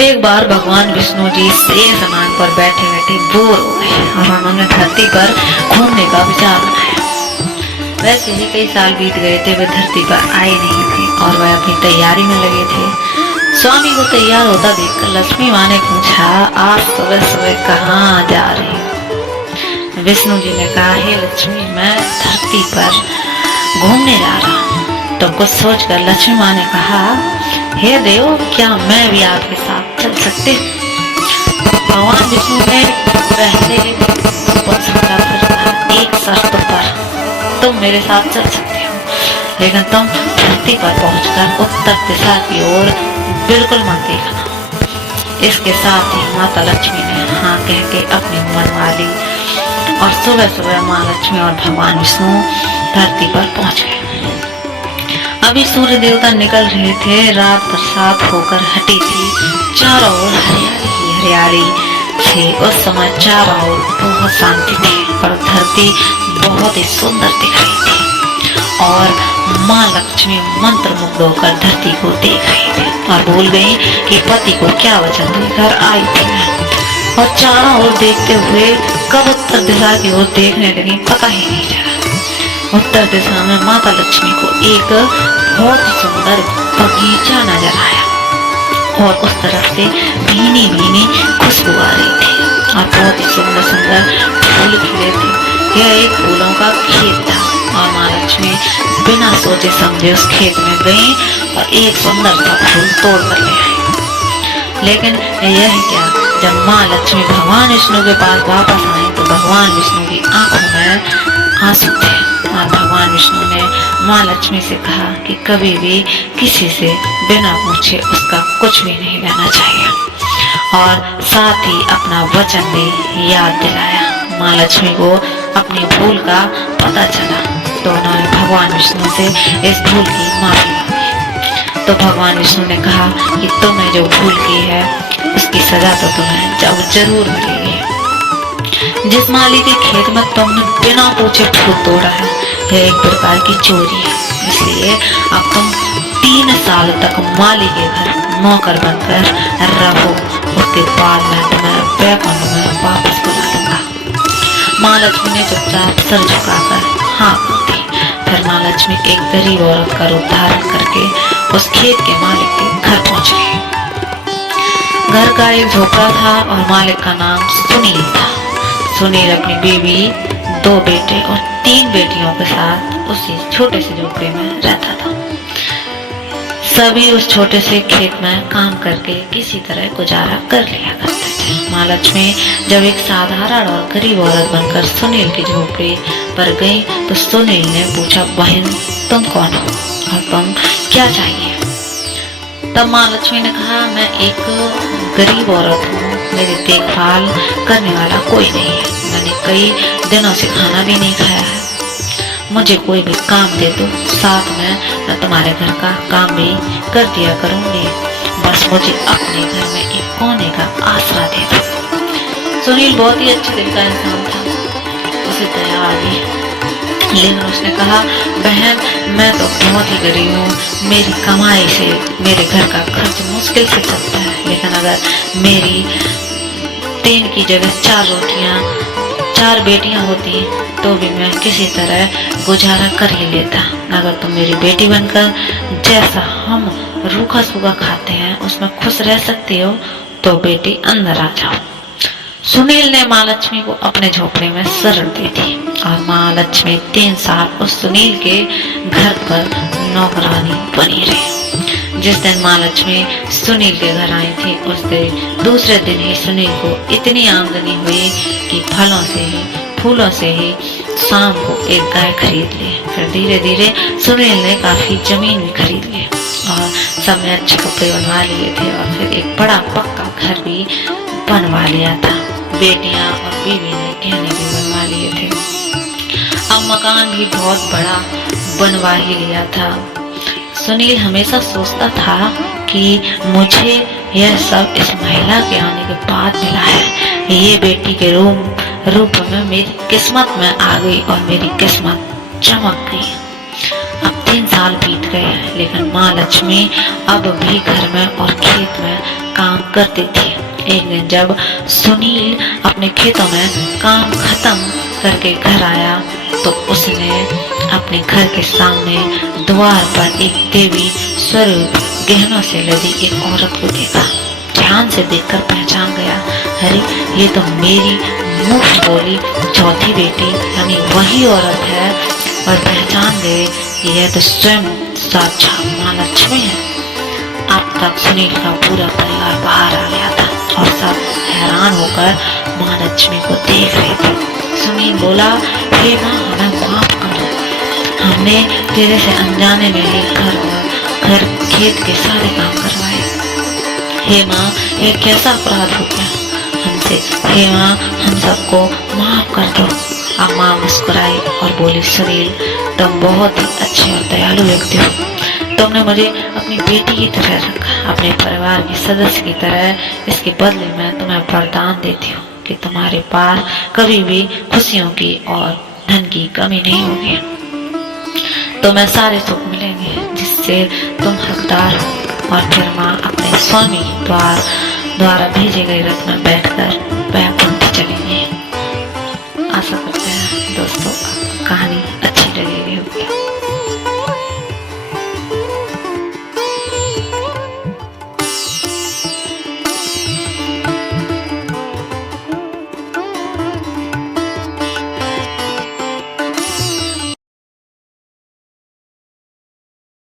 एक बार भगवान विष्णु जी शेष नाग पर बैठे बैठे बोर हो गए और उन्होंने धरती पर घूमने का विचार बनाया। वैसे ही कई साल बीत गए थे, वे धरती पर आए नहीं थे और वह अपनी तैयारी में लगे थे। स्वामी को तैयार होता देखकर लक्ष्मी माँ ने पूछा, आज सुबह सुबह कहाँ जा रही हो? विष्णु जी ने कहा, हे लक्ष्मी, मैं धरती पर घूमने जा रहा हूँ। तो कुछ सोचकर लक्ष्मी माँ ने कहा, हे देव, क्या मैं भी आपके साथ चल सकती हूँ? भगवान विष्णु ने पहले पूछा, फिर कहा, एक शर्त पर तुम मेरे साथ चल सकते हो, लेकिन तुम धरती पर पहुंचकर उत्तर दिशा की ओर बिल्कुल मत देखना। इसके साथ ही माता लक्ष्मी ने हाँ कह के अपनी मनवा ली और सुबह सुबह माँ लक्ष्मी और भगवान विष्णु धरती पर पहुंच गए। अभी सूर्य देवता निकल रहे थे, रात बरसात होकर हटी थी, चारों ओर हरियाली ही हरियाली थी। उस समय चारों ओर बहुत शांति थी और धरती बहुत ही सुंदर दिख रही थी और माँ लक्ष्मी मंत्र मुग्ध होकर धरती को देख रही थी और भूल गई कि पति को क्या वचन देकर आई थी और चारों ओर देखते हुए कब उत्तर दिशा की ओर देखने लगी पता ही नहीं चला। उत्तर दिशा में माता लक्ष्मी को एक बहुत सुंदर बगीचा नजर आया और उस तरफ से भीनी भीनी खुशबू आ रही थी और बहुत ही सुंदर सुंदर फूल खिले थे। यह एक फूलों का खेत था और माँ लक्ष्मी बिना सोचे समझे उस खेत में गई और एक सुंदर सा फूल तोड़ कर ले आई। लेकिन यह क्या, जब माँ लक्ष्मी भगवान विष्णु के पास वापस आई तो भगवान विष्णु की आंखों में आंसू थे और भगवान विष्णु ने माँ लक्ष्मी से कहा कि कभी भी किसी से बिना पूछे उसका कुछ भी नहीं लेना चाहिए और साथ ही अपना वचन भी याद दिलाया। माँ लक्ष्मी को अपनी भूल का पता चला तो उन्होंने भगवान विष्णु से इस भूल की माफी मांगी। तो भगवान विष्णु ने कहा कि तुमने जो भूल की है उसकी सजा तो तुम्हें जरूर मिलेगी। जिस माली के खेत में तुमने बिना पूछे फूल तोड़ा है, यह एक प्रकार की चोरी है, इसलिए अब तुम 3 साल तक माली के घर नौकर बनकर रहो। उसके बाद मैं तुम्हें बैकुंठ में वापस बुला लूंगा। माँ लक्ष्मी ने चुपचाप सर झुकाकर हाँ बोली। फिर माँ लक्ष्मी एक गरीब औरत का रूप धारण करके उस खेत के मालिक के घर पहुंच गई। घर का एक झोपड़ा था और मालिक का नाम सुनील था। सुनील अपनी बीवी, 2 बेटे और 3 बेटियों के साथ उसी छोटे से झोपड़े में रहता था। सभी उस छोटे से खेत में काम करके किसी तरह गुजारा कर लिया करते थे। माँ लक्ष्मी जब एक साधारण और गरीब औरत बनकर सुनील की झोपड़ी पर गई तो सुनील ने पूछा, बहन तुम कौन हो और तुम क्या चाहिए? तब माँ लक्ष्मी ने कहा, मैं एक गरीब औरत हूँ, मेरी देखभाल करने वाला कोई नहीं है, मैंने कई दिनों से खाना भी नहीं खाया है, मुझे कोई भी काम दे दो, साथ में मैं तुम्हारे घर का काम भी कर दिया करूंगी, बस मुझे अपने घर में एक कोने का आसरा दे दो। सुनील बहुत ही अच्छे दिल का इंसान था, उसे दया आ गई, लेकिन उसने कहा, बहन मैं तो बहुत ही गरीब हूँ, मेरी कमाई से मेरे घर का खर्च मुश्किल से चलता है, लेकिन अगर मेरी 3 की जगह 4 रोटियाँ 4 बेटियाँ होती तो भी मैं किसी तरह गुजारा कर ही लेता। अगर तुम मेरी बेटी बनकर जैसा हम रूखा सूखा खाते हैं उसमें खुश रह सकती हो तो बेटी अंदर आ जाओ। सुनील ने माँ लक्ष्मी को अपने झोपड़े में शरण दी थी और माँ लक्ष्मी 3 साल उस सुनील के घर पर नौकरानी बनी रही। जिस दिन माँ लक्ष्मी सुनील के घर आई थी उस दिन दूसरे दिन ही सुनील को इतनी आमदनी हुई कि फूलों से ही शाम को एक गाय खरीद ली। फिर धीरे धीरे सुनील ने काफी जमीन भी खरीद ली और सब ने अच्छे कपड़े बनवा लिए थे और फिर एक बड़ा पक्का घर भी बनवा लिया था। बेटियां और बीवी ने गहने भी बनवा लिए थे। अब मकान भी बहुत बड़ा बनवा ही लिया था। सुनील हमेशा सोचता था कि मुझे यह सब इस महिला के आने के बाद मिला है। ये बेटी के रूप में मेरी किस्मत में आ गई और मेरी किस्मत चमक गई। अब 3 साल बीत गए लेकिन माँ लक्ष्मी अब भी घर में और खेत में काम करती थी। एक दिन जब सुनील अपने खेतों में काम खत्म करके घर आया तो उसने अपने घर के सामने द्वार पर एक देवी स्वरूप गहनों से लदी एक औरत को देखा। ध्यान से देखकर पहचान गया, अरे ये तो मेरी मुफ्त बोली चौथी बेटी यानी वही औरत है। और पहचान गए कि यह तो स्वयं साक्षात माँ लक्ष्मी है। अब तक सुनील का पूरा परिवार बाहर आ गया था और सब हैरान होकर माँ लक्ष्मी को देख रहे थे। सुनील बोला, हे माँ हमें माफ कर दो, हमने तेरे से अनजाने में ही घर खेत के सारे काम करवाए। हे माँ ये कैसा अपराध हो गया हमसे, हे माँ हम सबको माफ कर दो। अब माँ मुस्कुराई और बोली, सुनील तुम बहुत ही अच्छे और दयालु व्यक्ति हो। तुमने मुझे अपनी बेटी की तरह रखा, अपने परिवार के सदस्य की तरह। इसके बदले में तुम्हें वरदान देती हूँ कि तुम्हारे पास कभी भी खुशियों की और धन की कमी नहीं होगी। तुम्हें सारे सुख मिलेंगे जिससे तुम हकदार हो। और फिर माँ अपने स्वामी द्वारा भेजे गए रथ में बैठकर बैकुंठ चलेंगे। आशा करते हैं दोस्तों कहानी अच्छी लगेगी होगी।